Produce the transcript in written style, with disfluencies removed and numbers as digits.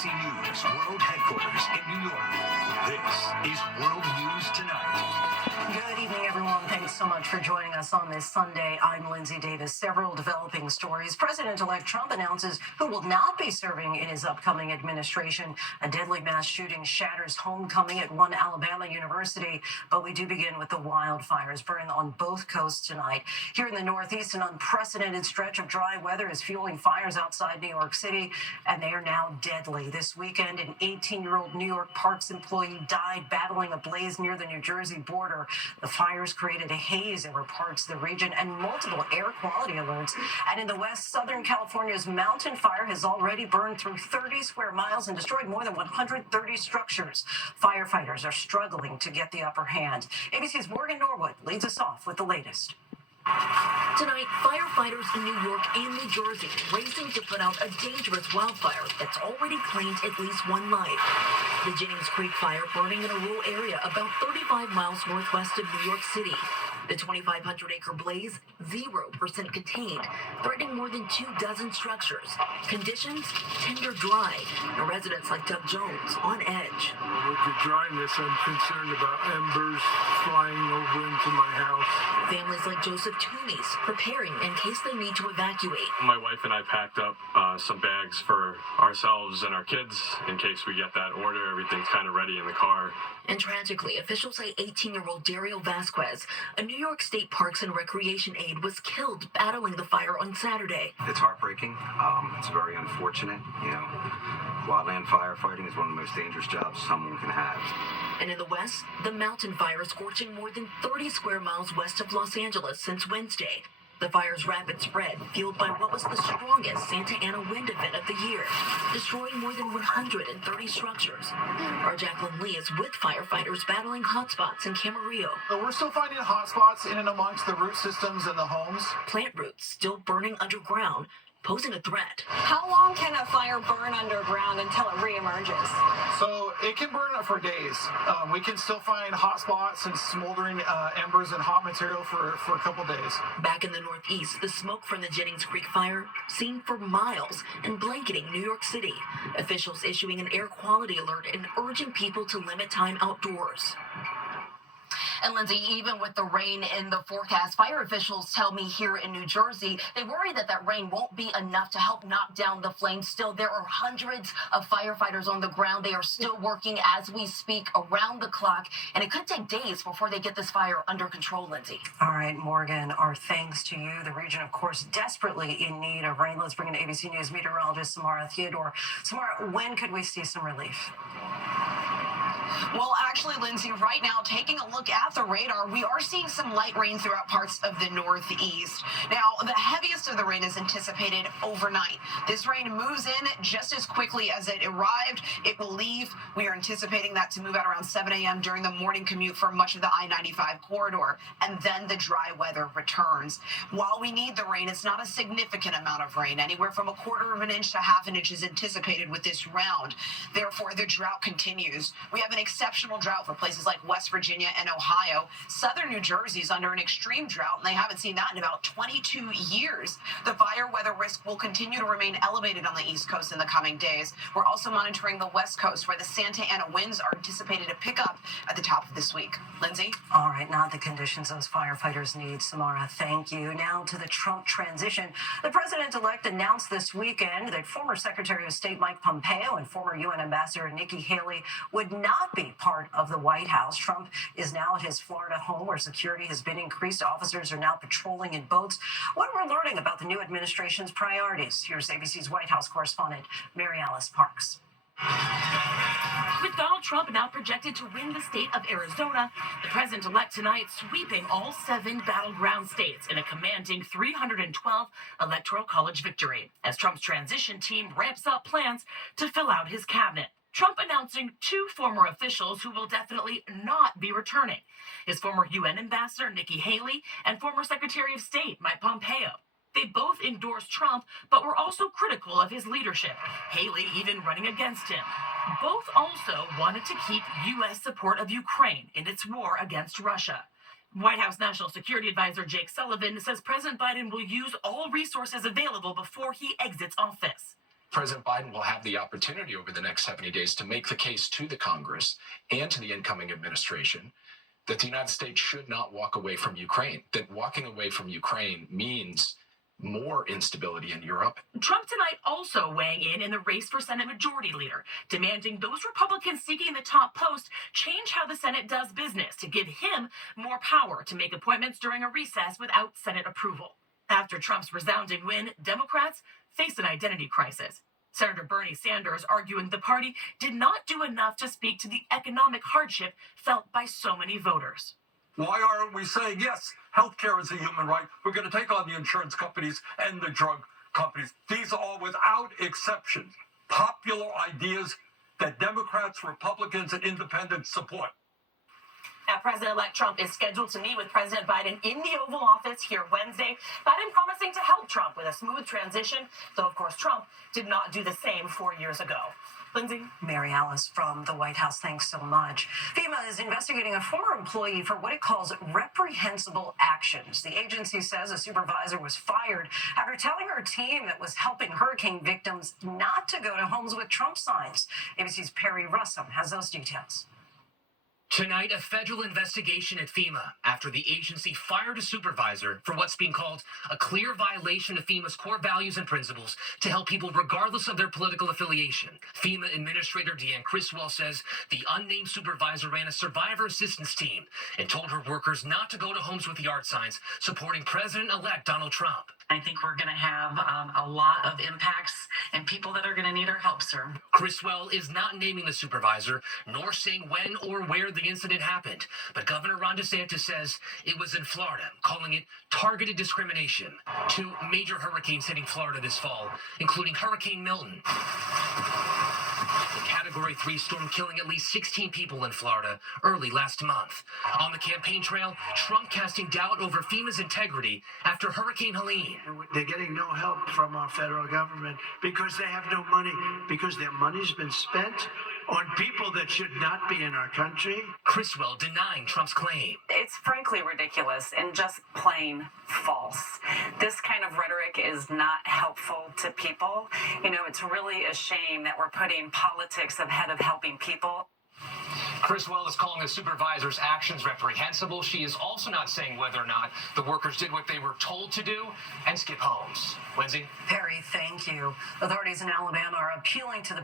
ABC News World Headquarters in New York. This is World News Tonight. Good evening, everyone. Thanks so much for joining us on this Sunday. I'm Lindsay Davis. Several developing stories. President-elect Trump announces who will not be serving in his upcoming administration. A deadly mass shooting shatters homecoming at one Alabama university. But we do begin with the wildfires burning on both coasts tonight. Here in the Northeast, an unprecedented stretch of dry weather is fueling fires outside New York City, and they are now deadly. This weekend, an 18-year-old New York Parks employee died battling a blaze near the New Jersey border. The fires created a haze over parts of the region and multiple air quality alerts. And in the West, Southern California's mountain fire has already burned through 30 square miles and destroyed more than 130 structures. Firefighters are struggling to get the upper hand. ABC's Morgan Norwood leads us off with the latest. Tonight, firefighters in New York and New Jersey racing to put out a dangerous wildfire that's already claimed at least one life. The Jennings Creek fire burning in a rural area about 35 miles northwest of New York City. The 2,500-acre blaze, 0% contained, threatening more than 24 structures. Conditions, tender dry, and residents like Doug Jones on edge. With the dryness, I'm concerned about embers flying over into my house. Families like Joseph Toomey's preparing in case they need to evacuate. My wife and I packed up some bags for ourselves and our kids in case we get that order. Everything's kind of ready in the car. And tragically, officials say 18-year-old Dario Vasquez, a New York State Parks and Recreation aide, was killed battling the fire on Saturday. It's heartbreaking. It's very unfortunate. Wildland firefighting is one of the most dangerous jobs someone can have. And in the West, the mountain fire scorching more than 30 square miles west of Los Angeles since Wednesday. The fire's rapid spread, fueled by what was the strongest Santa Ana wind event of the year, destroying more than 130 structures. Our Jacqueline Lee is with firefighters battling hotspots in Camarillo. We're still finding hotspots in and amongst the root systems and the homes. Plant roots still burning underground, posing a threat. How long can a fire burn underground until it reemerges? So it can burn for days. We can still find hot spots and smoldering embers and hot material for a couple days. Back in the Northeast, the smoke from the Jennings Creek fire seen for miles and blanketing New York City. Officials issuing an air quality alert and urging people to limit time outdoors. And Lindsay, even with the rain in the forecast, fire officials tell me here in New Jersey, they worry that rain won't be enough to help knock down the flames. Still, there are hundreds of firefighters on the ground. They are still working as we speak around the clock, and it could take days before they get this fire under control, Lindsay. All right, Morgan, our thanks to you. The region, of course, desperately in need of rain. Let's bring in ABC News meteorologist Samara Theodore. Samara, when could we see some relief? Well, actually, Lindsay, right now, taking a look at the radar, we are seeing some light rain throughout parts of the Northeast. Now, the heaviest of the rain is anticipated overnight. This rain moves in just as quickly as it arrived. It will leave. We are anticipating that to move out around 7 a.m. during the morning commute for much of the I-95 corridor, and then the dry weather returns. While we need the rain, it's not a significant amount of rain. Anywhere from 1/4 of an inch to 1/2 an inch is anticipated with this round. Therefore, the drought continues. We have an exceptional drought for places like West Virginia and Ohio. Southern New Jersey is under an extreme drought, and they haven't seen that in about 22 years. The fire weather risk will continue to remain elevated on the East Coast in the coming days. We're also monitoring the West Coast, where the Santa Ana winds are anticipated to pick up at the top of this week. Lindsay? All right, not the conditions those firefighters need. Samara, thank you. Now to the Trump transition. The president-elect announced this weekend that former Secretary of State Mike Pompeo and former UN Ambassador Nikki Haley would not be part of the White House. Trump is now at his Florida home, where security has been increased. Officers are now patrolling in boats. What we're learning about the new administration's priorities. Here's ABC's White House correspondent, Mary Alice Parks. With Donald Trump now projected to win the state of Arizona, the president-elect tonight sweeping all 7 battleground states in a commanding 312 electoral college victory, as Trump's transition team ramps up plans to fill out his cabinet. Trump announcing 2 former officials who will definitely not be returning: his former UN ambassador Nikki Haley and former Secretary of State Mike Pompeo. They both endorsed Trump, but were also critical of his leadership, Haley even running against him. Both also wanted to keep U.S. support of Ukraine in its war against Russia. White House National Security Advisor Jake Sullivan says President Biden will use all resources available before he exits office. President Biden will have the opportunity over the next 70 days to make the case to the Congress and to the incoming administration that the United States should not walk away from Ukraine, that walking away from Ukraine means more instability in Europe. Trump tonight also weighing in the race for Senate Majority Leader, demanding those Republicans seeking the top post change how the Senate does business to give him more power to make appointments during a recess without Senate approval. After Trump's resounding win, Democrats face an identity crisis. Senator Bernie Sanders arguing the party did not do enough to speak to the economic hardship felt by so many voters. Why aren't we saying, yes, healthcare is a human right. We're going to take on the insurance companies and the drug companies. These are without exception popular ideas that Democrats, Republicans, and independents support. President-elect Trump is scheduled to meet with President Biden in the Oval Office here Wednesday. Biden promising to help Trump with a smooth transition, though, of course, Trump did not do the same 4 years ago. Lindsay? Mary Alice from the White House, thanks so much. FEMA is investigating a former employee for what it calls reprehensible actions. The agency says a supervisor was fired after telling her team that was helping hurricane victims not to go to homes with Trump signs. ABC's Perry Russum has those details. Tonight, a federal investigation at FEMA after the agency fired a supervisor for what's being called a clear violation of FEMA's core values and principles to help people regardless of their political affiliation. FEMA Administrator Deanne Criswell says the unnamed supervisor ran a survivor assistance team and told her workers not to go to homes with the yard signs supporting President-elect Donald Trump. I think we're going to have a lot of impacts and people that are going to need our help, sir. Criswell is not naming the supervisor, nor saying when or where the incident happened. But Governor Ron DeSantis says it was in Florida, calling it targeted discrimination. 2 major hurricanes hitting Florida this fall, including Hurricane Milton. The Category 3 storm killing at least 16 people in Florida early last month. On the campaign trail, Trump casting doubt over FEMA's integrity after Hurricane Helene. They're getting no help from our federal government because they have no money, because their money's been spent on people that should not be in our country. Criswell denying Trump's claim. It's frankly ridiculous and just plain false. This kind of rhetoric is not helpful to people. You know, it's really a shame that we're putting politics ahead of helping people. Criswell is calling the supervisor's actions reprehensible. She is also not saying whether or not the workers did what they were told to do and skip homes. Lindsay? Perry, thank you. Authorities in Alabama are appealing to the